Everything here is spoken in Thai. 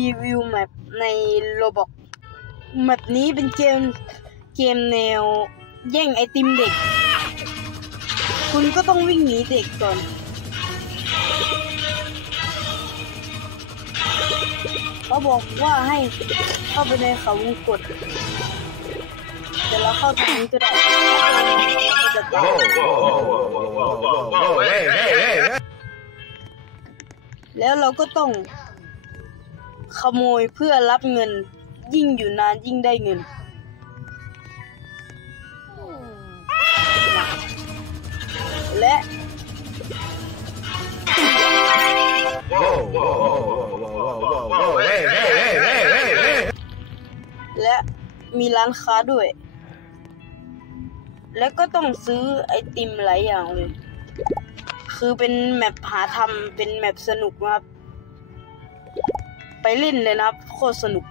รีวิวแมปในโรบอกแมปนี้เป็นเกมแนวแย่งไอติมเด็กคุณก็ต้องวิ่งหนีเด็กก่อนเขาบอกว่าให้เข้าไปในเขาวงกตแต่เราเข้าทางนี้ก็ได้แล้วเราก็ต้องขโมยเพื่อรับเงินยิ่งอยู่นานยิ่งได้เงินและมีร้านค้าด้วยและก็ต้องซื้อไอติมหลายอย่างเลยคือเป็นแมปหาทำเป็นแมปสนุกนะครับไปเล่นเลยนะครับโคตรสนุก